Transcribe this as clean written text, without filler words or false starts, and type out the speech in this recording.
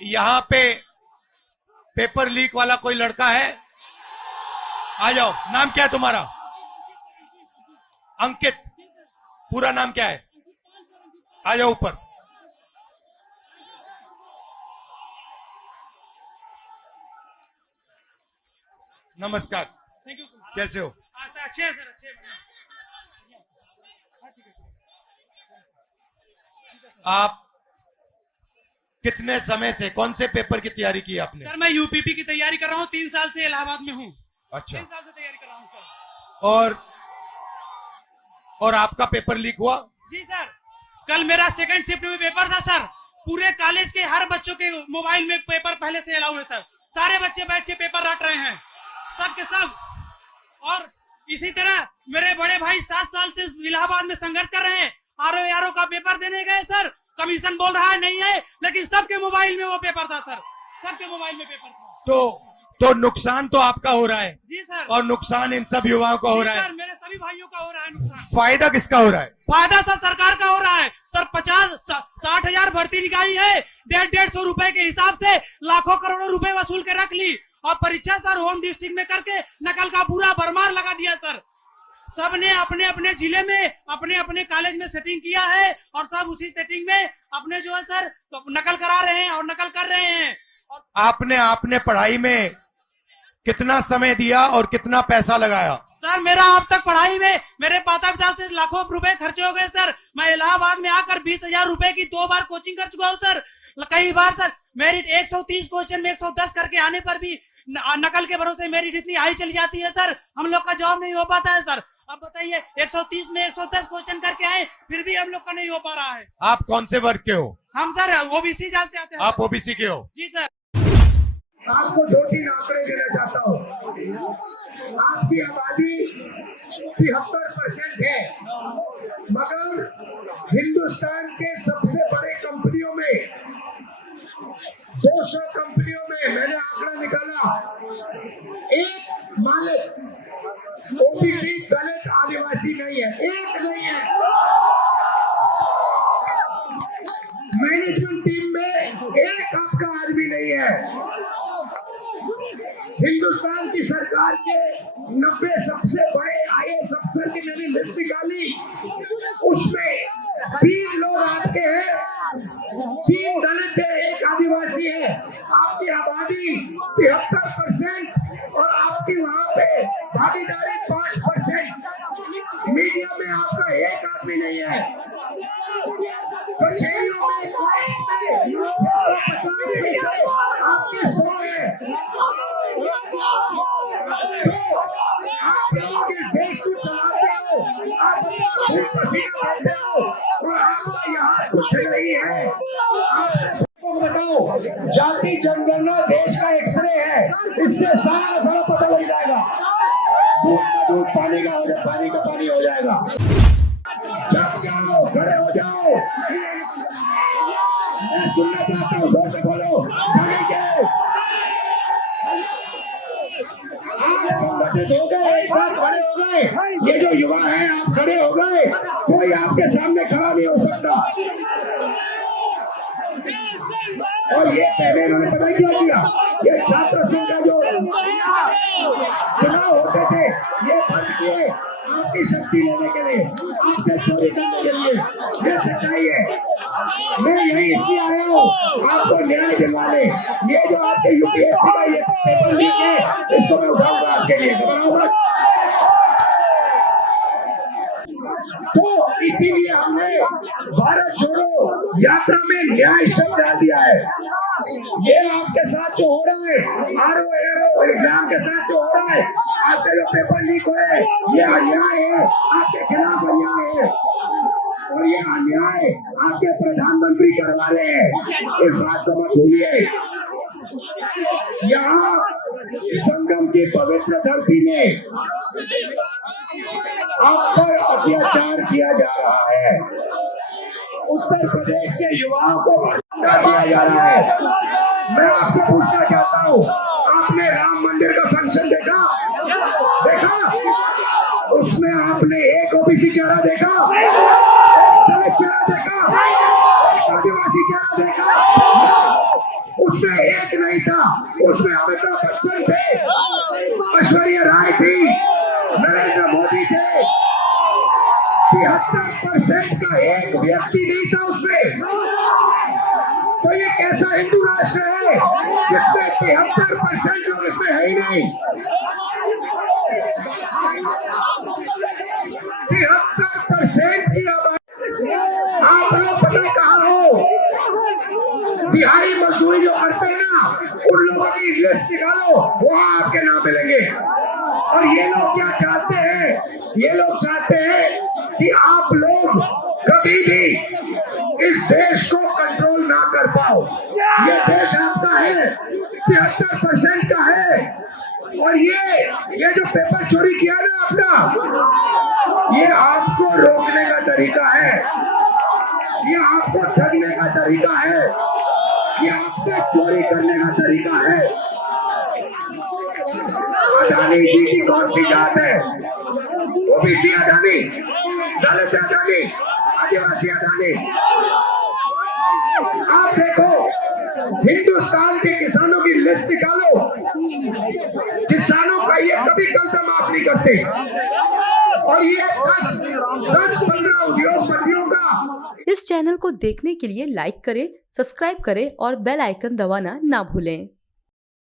यहाँ पे paper leak वाला कोई लड़का है? आ जाओ। नाम क्या है तुम्हारा? अंकित। पूरा नाम क्या है? आ जाओ ऊपर। नमस्कार। Thank you sir. कैसे हो? सर अच्छे हैं सर, अच्छे हैं। आप कितने समय से कौन से पेपर की तैयारी की आपने? सर मैं यूपीपी की तैयारी कर रहा हूँ, 3 साल से इलाहाबाद में हूँ। अच्छा। 3 साल से तैयारी कर रहा हूँ सर। और आपका पेपर लीक हुआ? जी सर, कल मेरा सेकंड शिफ्ट में पेपर था सर। पूरे कॉलेज के हर बच्चों के मोबाइल में पेपर पहले से अलाउ है सर। सारे बच्चे बैठ के पेपर रट रहे हैं, सब के सब। और इसी तरह मेरे बड़े भाई 7 साल से इलाहाबाद में संघर्ष कर रहे हैं। आरओ का पेपर देने गए सर, कमीशन बोल रहा है नहीं है, लेकिन सबके मोबाइल में वो पेपर था सर। सबके मोबाइल में पेपर था। तो नुकसान तो आपका हो रहा है। जी सर। और नुकसान इन सब युवाओं का हो रहा है। सर मेरे सभी भाइयों का हो रहा है नुकसान। फायदा किसका हो रहा है? फायदा सर सरकार का हो रहा है सर। 50-60 हजार भर्ती निकाली है, 150 रुपए के हिसाब से लाखों करोड़ों रुपए वसूल के रख ली। और परीक्षा सर होम डिस्ट्रिक्ट में करके नकल का पूरा भरमार लगा दिया सर। सबने अपने अपने जिले में अपने अपने कॉलेज में सेटिंग किया है, और सब उसी सेटिंग में अपने जो है सर नकल करा रहे हैं और नकल कर रहे हैं। और आपने पढ़ाई में कितना समय दिया और कितना पैसा लगाया? सर मेरा अब तक पढ़ाई में मेरे माता पिता से लाखों रुपए खर्चे हो गए सर। मैं इलाहाबाद में आकर 20,000 रुपए की 2 बार कोचिंग कर चुका हूँ सर। कई बार सर मेरिट 130 क्वेश्चन में 110 करके आने पर भी नकल के भरोसे मेरिट इतनी हाई चली जाती है सर, हम लोग का जॉब नहीं हो पाता है सर। अब बताइए 130 में 110 क्वेश्चन करके आए, फिर भी हम लोग का नहीं हो पा रहा है। आप कौन से वर्ग के हो? हम सर ओबीसी जात से आते हैं। आप ओबीसी के हो? जी सर। आपको 2-3 आंकड़े देना चाहता हूँ। आपकी आबादी 73% है, मगर हिंदुस्तान के सबसे बड़े कंपनियों में 200 कंपनियों में मैंने आंकड़ा निकाला, एक मालिक ओबीसी दलित आदिवासी नहीं है, एक नहीं है। मैनेजमेंट टीम में एक आपका आदमी नहीं है। हिंदुस्तान की सरकार के 90 सबसे बड़े आईएएस अफसर की मैंने लिस्ट निकाली, उसमें 3 लोग आपके हैं, 3 दलित है, एक आदिवासी है। आपकी आबादी 73% और आपकी वहां पे भागीदारी 5%। मीडिया में आपका एक आदमी नहीं है। कचहरियों में आपके 100 है। आप लोग इस देश को चलाते हो, आप पसीना देते हो, और आपका यहाँ कुछ नहीं है। आपको बताओ, जाति जनगणना देश का एक्सरे है, इससे सारा पता लग जाएगा। दूध का दूध, पानी का पानी का पानी हो जाएगा। जब जाओ, खड़े हो जाओ। मैं सुनना चाहता हूँ, जोर से बोलो। आप संगठित हो गए, एक साथ खड़े हो गए। ये जो युवा है, आप खड़े हो गए, कोई आपके सामने खड़ा नहीं हो सकता। और ये पहले इन्होंने पता क्या किया, ये छात्र संघ का जो चुनाव होते थे, ये बंद किए आपकी शक्ति लेने के लिए, आपसे चोरी करने के लिए। ये सच्चाई है। मैं यही इसलिए आया हूँ, आपको न्याय दिलवाने। ये जो आपके यूपीएससी का ये पेपर लीक है, इसको मैं उठाऊंगा आपके लिए, घबराऊंगा। तो इसीलिए हमने भारत छोड़ो यात्रा में न्याय शब्द डाल दिया है। ये आपके साथ जो हो रहा है, आरओ एग्जाम के साथ जो हो रहा है, आपके जो पेपर लीक हो रहे हैं, ये अन्याय है, आपके खिलाफ अन्याय है। और ये अन्याय आपके प्रधानमंत्री करवा रहे हैं, इस बात को मत भूलिए। यहाँ संगम की पवित्र धरती में आप पर अत्याचार किया जा रहा है। उत्तर प्रदेश के युवाओं को भटका दिया जा रहा है। मैं आपसे पूछना चाहता हूँ, आपने राम मंदिर का फंक्शन देखा? उसमें आपने एक ओबीसी चेहरा देखा, एक दलित चेहरा देखा, एक आदिवासी चेहरा देखा? उसमें एक नहीं था, उसमें अमिताभ बच्चन थे, ऐश्वर्या राय थी, नरेंद्र मोदी थे। 73% का एक व्यक्ति नहीं था उसमें। तो ये कैसा हिंदू राष्ट्र है जिसमें 73% लोग इसमें है ही नहीं। 73% की आबादी। आप लोग पता कहाँ हो? बिहारी मजदूरी जो करते हैं ना, उन लोगों की लिस्ट निकालो, वहां आपके नाम मिलेंगे। और ये लोग क्या चाहते हैं? ये लोग चाहते हैं कि आप लोग कभी भी इस देश को कंट्रोल ना कर पाओ। ये देश आपका है, 73% का है। और ये जो पेपर चोरी किया ना आपका, ये आपको रोकने का तरीका है, ये आपको ठगने का तरीका है, ये आपसे चोरी करने का तरीका है। अडानी जी की कौन सी जात है? ओबीसी अडानी, दलित अडानी, आदिवासी अडानी। आप देखो, हिंदुस्तान के किसानों की लिस्ट निकालो, किसानों का ये कभी कर्जा माफ नहीं करते। और ये 10-15 उद्योगपतियों का। इस चैनल को देखने के लिए लाइक करें, सब्सक्राइब करें और बेल आइकन दबाना ना भूलें।